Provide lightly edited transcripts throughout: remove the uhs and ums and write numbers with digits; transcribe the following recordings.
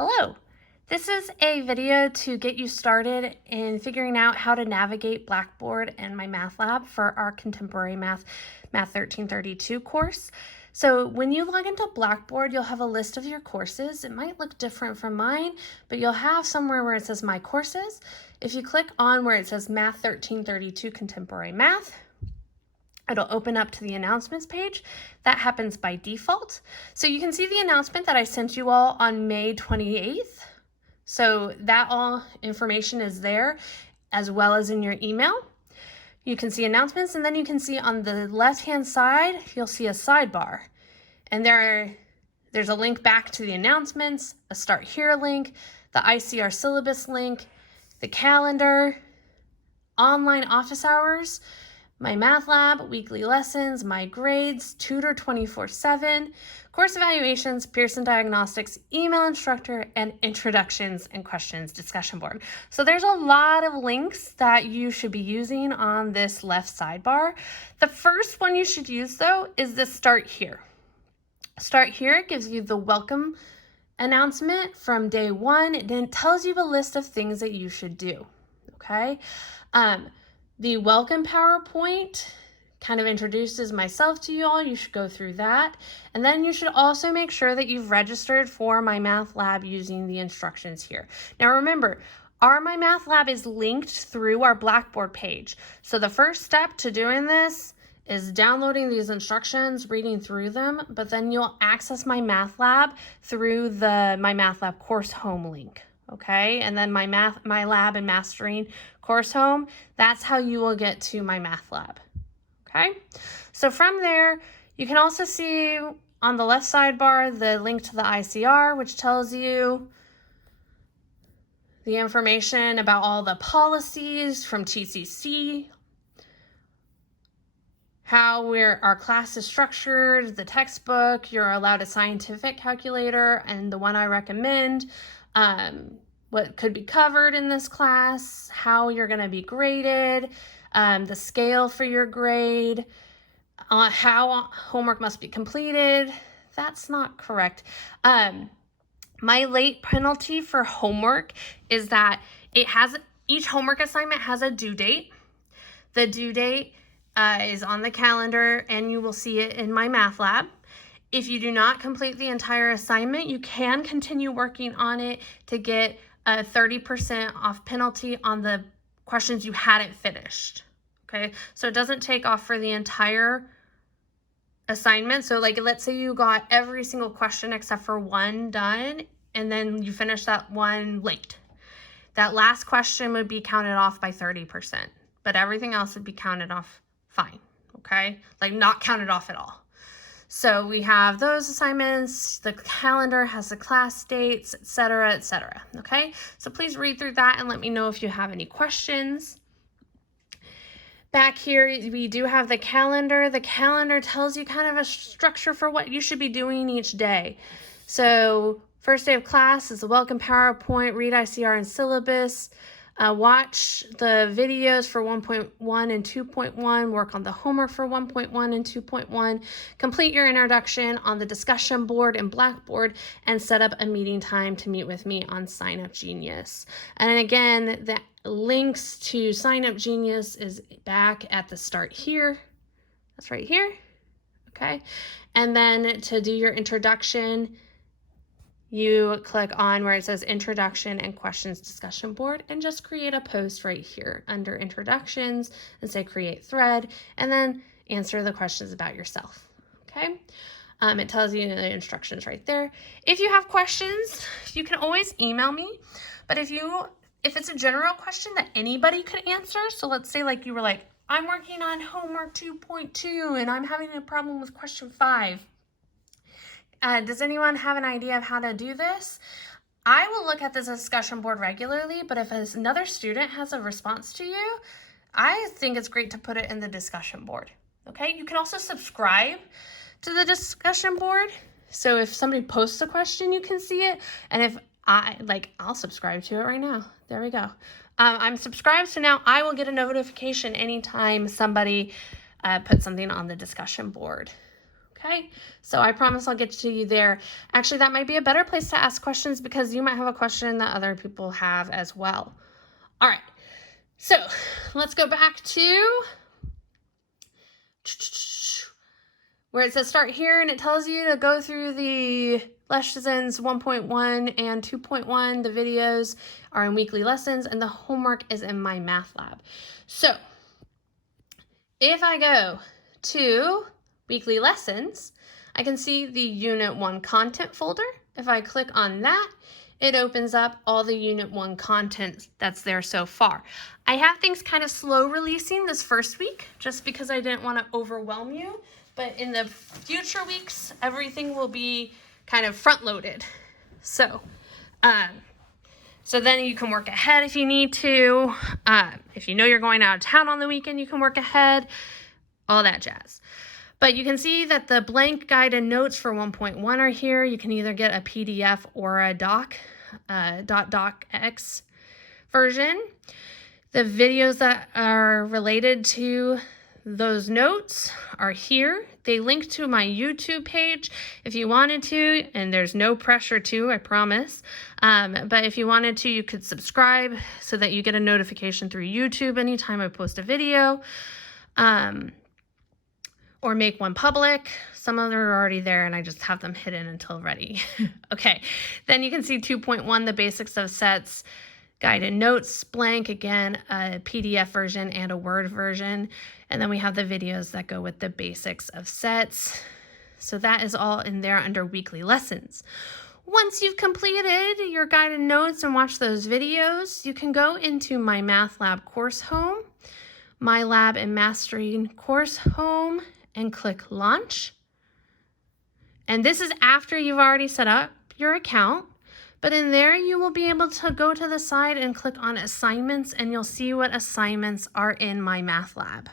Hello, this is a video to get you started in figuring out how to navigate Blackboard and MyMathLab for our Contemporary Math 1332 course. So when you log into Blackboard, you'll have a list of your courses. It might look different from mine, but you'll have somewhere where it says My Courses. If you click on where it says Math 1332 Contemporary Math, it'll open up to the announcements page. That happens by default. So you can see the announcement that I sent you all on May 28th. So that all information is there as well as in your email. You can see announcements, and then you can see on the left-hand side, you'll see a sidebar. And there's a link back to the announcements, a Start Here link, the ICR syllabus link, the calendar, online office hours, MyMathLab, weekly lessons, my grades, tutor 24/7, course evaluations, Pearson diagnostics, email instructor, and introductions and questions discussion board. So there's a lot of links that you should be using on this left sidebar. The first one you should use though is the Start Here. Start Here gives you the welcome announcement from day one, and it tells you a list of things that you should do, okay? The welcome PowerPoint kind of introduces myself to you all. You should go through that. And then you should also make sure that you've registered for MyMathLab using the instructions here. Now remember, our MyMathLab is linked through our Blackboard page. So the first step to doing this is downloading these instructions, reading through them, but then you'll access MyMathLab through the MyMathLab course home link. Okay, and then MyLab and Mastering course home, that's how you will get to MyMathLab. Okay, so from there, you can also see on the left sidebar the link to the ICR, which tells you the information about all the policies from TCC, how our class is structured, the textbook, you're allowed a scientific calculator, and the one I recommend, what could be covered in this class, how you're going to be graded, the scale for your grade, how homework must be completed. That's not correct. My late penalty for homework is that each homework assignment has a due date. The due date is on the calendar, and you will see it in MyMathLab. If you do not complete the entire assignment, you can continue working on it to get a 30% off penalty on the questions you hadn't finished. Okay, so it doesn't take off for the entire assignment. So like, let's say you got every single question except for one done, and then you finished that one late. That last question would be counted off by 30%, but everything else would be counted off fine, okay? Like not counted off at all. So we have those assignments, the calendar has the class dates, etc., etc. Okay, so please read through that and let me know if you have any questions. Back here, we do have the calendar. The calendar tells you kind of a structure for what you should be doing each day. So first day of class is the welcome PowerPoint, read ICR and syllabus, watch the videos for 1.1 and 2.1, work on the homework for 1.1 and 2.1, complete your introduction on the discussion board and Blackboard, and set up a meeting time to meet with me on Sign Up Genius. And again, the links to Sign Up Genius is back at the Start Here. That's right here. Okay. And then to do your introduction, you click on where it says Introduction and Questions Discussion Board and just create a post right here under Introductions and say Create Thread, and then answer the questions about yourself. Okay, it tells you the instructions right there. If you have questions, you can always email me, but if it's a general question that anybody could answer, so let's say like you were like, I'm working on homework 2.2 and I'm having a problem with question 5. Does anyone have an idea of how to do this? I will look at this discussion board regularly, but if another student has a response to you, I think it's great to put it in the discussion board. Okay, you can also subscribe to the discussion board. So if somebody posts a question, you can see it. And if I'll subscribe to it right now. There we go. I'm subscribed, so now I will get a notification anytime somebody puts something on the discussion board. Okay, so I promise I'll get to you there. Actually, that might be a better place to ask questions because you might have a question that other people have as well. All right, so let's go back to where it says start here, and it tells you to go through the lessons 1.1 and 2.1. The videos are in weekly lessons, and the homework is in MyMathLab. So if I go to weekly lessons, I can see the Unit 1 content folder. If I click on that, it opens up all the Unit 1 content that's there so far. I have things kind of slow releasing this first week just because I didn't want to overwhelm you, but in the future weeks, everything will be kind of front loaded. So then you can work ahead if you need to. If you know you're going out of town on the weekend, you can work ahead, all that jazz. But you can see that the blank guided notes for 1.1 are here. You can either get a PDF or a .docx version. The videos that are related to those notes are here. They link to my YouTube page if you wanted to, and there's no pressure to, I promise. But if you wanted to, you could subscribe so that you get a notification through YouTube anytime I post a video. Or make one public. Some of them are already there and I just have them hidden until ready. Okay, then you can see 2.1, the basics of sets, guided notes, blank, again, a PDF version and a Word version. And then we have the videos that go with the basics of sets. So that is all in there under weekly lessons. Once you've completed your guided notes and watched those videos, you can go into MyMathLab course home, MyLab and Mastering course home, and click launch. And this is after you've already set up your account, but in there you will be able to go to the side and click on assignments, and you'll see what assignments are in MyMathLab.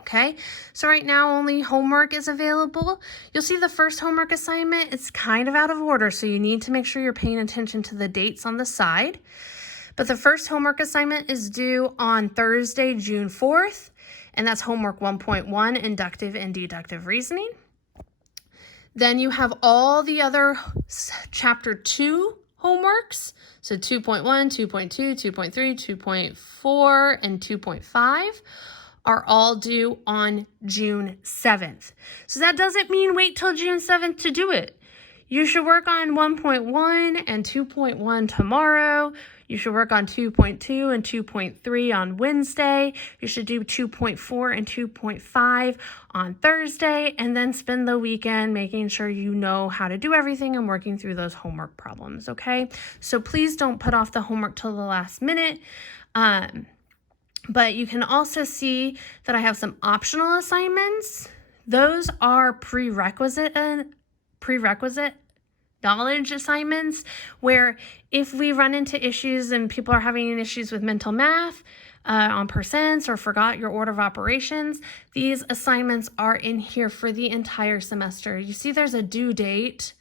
Okay, so right now only homework is available. You'll see the first homework assignment, it's kind of out of order, so you need to make sure you're paying attention to the dates on the side. But the first homework assignment is due on Thursday, June 4th, and that's homework 1.1, inductive and deductive reasoning. Then you have all the other chapter 2 homeworks. So 2.1, 2.2, 2.3, 2.4, and 2.5 are all due on June 7th. So that doesn't mean wait till June 7th to do it. You should work on 1.1 and 2.1 tomorrow. You should work on 2.2 and 2.3 on Wednesday. You should do 2.4 and 2.5 on Thursday, and then spend the weekend making sure you know how to do everything and working through those homework problems, okay? So please don't put off the homework till the last minute. But you can also see that I have some optional assignments. Those are prerequisite knowledge assignments, where if we run into issues and people are having issues with mental math on percents or forgot your order of operations, these assignments are in here for the entire semester. You see there's a due date,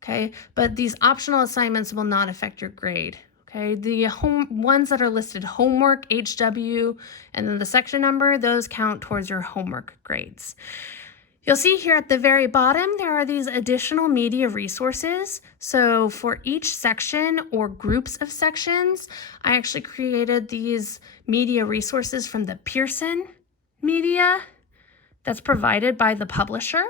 okay? But these optional assignments will not affect your grade. Okay, the ones that are listed homework, HW, and then the section number, those count towards your homework grades. You'll see here at the very bottom, there are these additional media resources. So for each section or groups of sections, I actually created these media resources from the Pearson media that's provided by the publisher.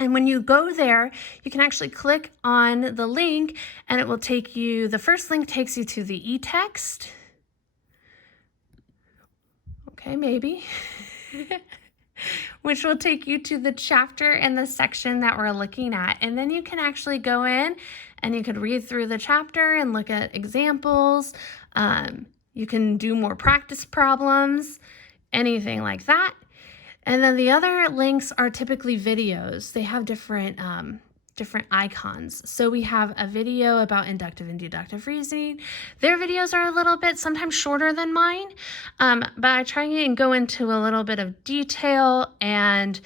And when you go there, you can actually click on the link and it will take you, the first link takes you to the e-text. Okay, maybe. Which will take you to the chapter and the section that we're looking at. And then you can actually go in and you can read through the chapter and look at examples. You can do more practice problems, anything like that. And then the other links are typically videos. They have different icons. So we have a video about inductive and deductive reasoning. Their videos are a little bit sometimes shorter than mine, but I try and go into a little bit of detail and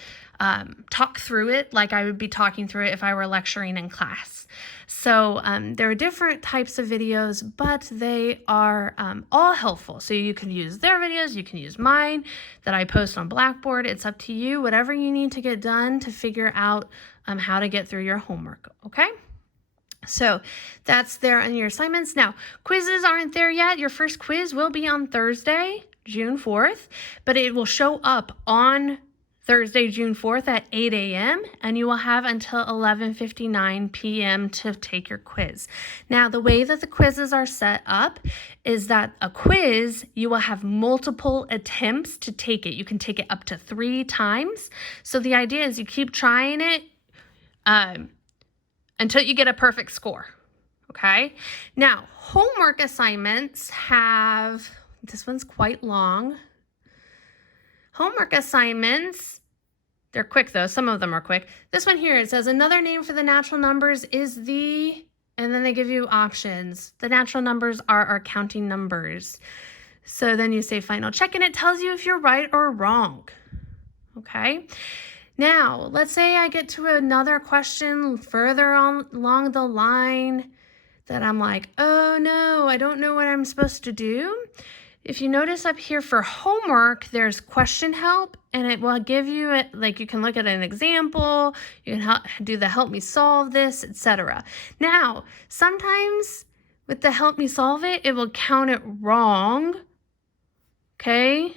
talk through it like I would be talking through it if I were lecturing in class. So there are different types of videos, but they are all helpful. So you can use their videos, you can use mine that I post on Blackboard. It's up to you, whatever you need to get done to figure out how to get through your homework, okay? So that's there on your assignments. Now, quizzes aren't there yet. Your first quiz will be on Thursday, June 4th, but it will show up on Thursday, June 4th at 8 a.m. and you will have until 11:59 p.m. to take your quiz. Now, the way that the quizzes are set up is that a quiz, you will have multiple attempts to take it. You can take it up to 3 times. So the idea is you keep trying it until you get a perfect score, okay? Now, homework assignments have, this one's quite long. Homework assignments, they're quick though, some of them are quick. This one here, it says another name for the natural numbers is the, and then they give you options. The natural numbers are our counting numbers. So then you say final check and it tells you if you're right or wrong, okay? Now, let's say I get to another question further on along the line that I'm like, oh no, I don't know what I'm supposed to do. If you notice up here for homework, there's question help, and it will give you, like you can look at an example, you can do the help me solve this, etc. Now, sometimes with the help me solve it, it will count it wrong, okay?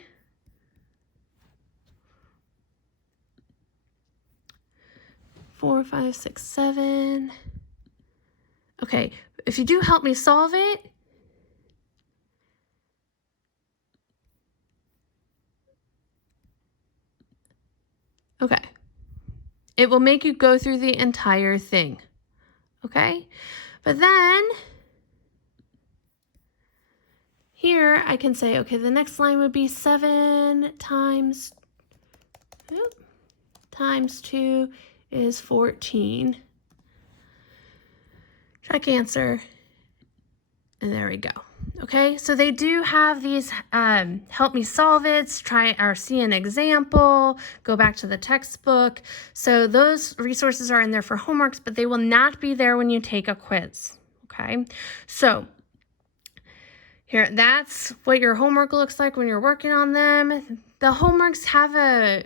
Four, 5, 6, 7. Okay, if you do help me solve it, okay, it will make you go through the entire thing, okay? But then here I can say, okay, the next line would be 7 times 2 is 14. Check answer, and there we go. Okay, so they do have these help me solve it, try or see an example, go back to the textbook. So those resources are in there for homeworks, but they will not be there when you take a quiz. Okay, so here, that's what your homework looks like when you're working on them. The homeworks have a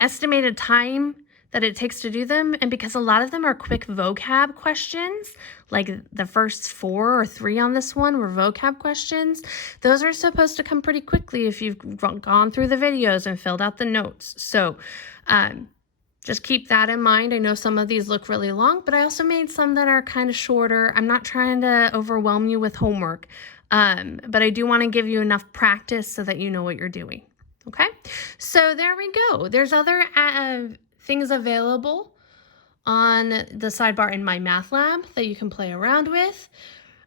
estimated time that it takes to do them, and because a lot of them are quick vocab questions, like the first 4 or 3 on this one were vocab questions, those are supposed to come pretty quickly if you've gone through the videos and filled out the notes. So just keep that in mind. I know some of these look really long, but I also made some that are kind of shorter. I'm not trying to overwhelm you with homework, but I do want to give you enough practice so that you know what you're doing. Okay, so there we go. There's other things available on the sidebar in MyMathLab that you can play around with.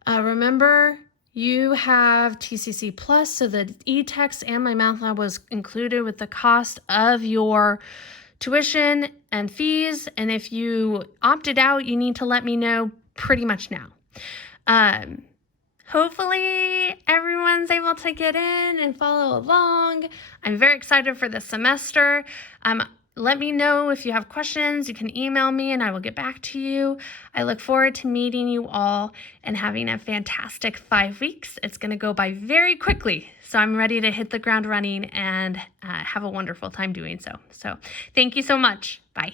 Remember, you have TCC Plus, so the e-text and MyMathLab was included with the cost of your tuition and fees. And if you opted out, you need to let me know pretty much now. Hopefully everyone's able to get in and follow along. I'm very excited for this semester. Let me know if you have questions. You can email me and I will get back to you. I look forward to meeting you all and having a fantastic 5 weeks. It's going to go by very quickly, so I'm ready to hit the ground running and have a wonderful time doing so. So thank you so much. Bye.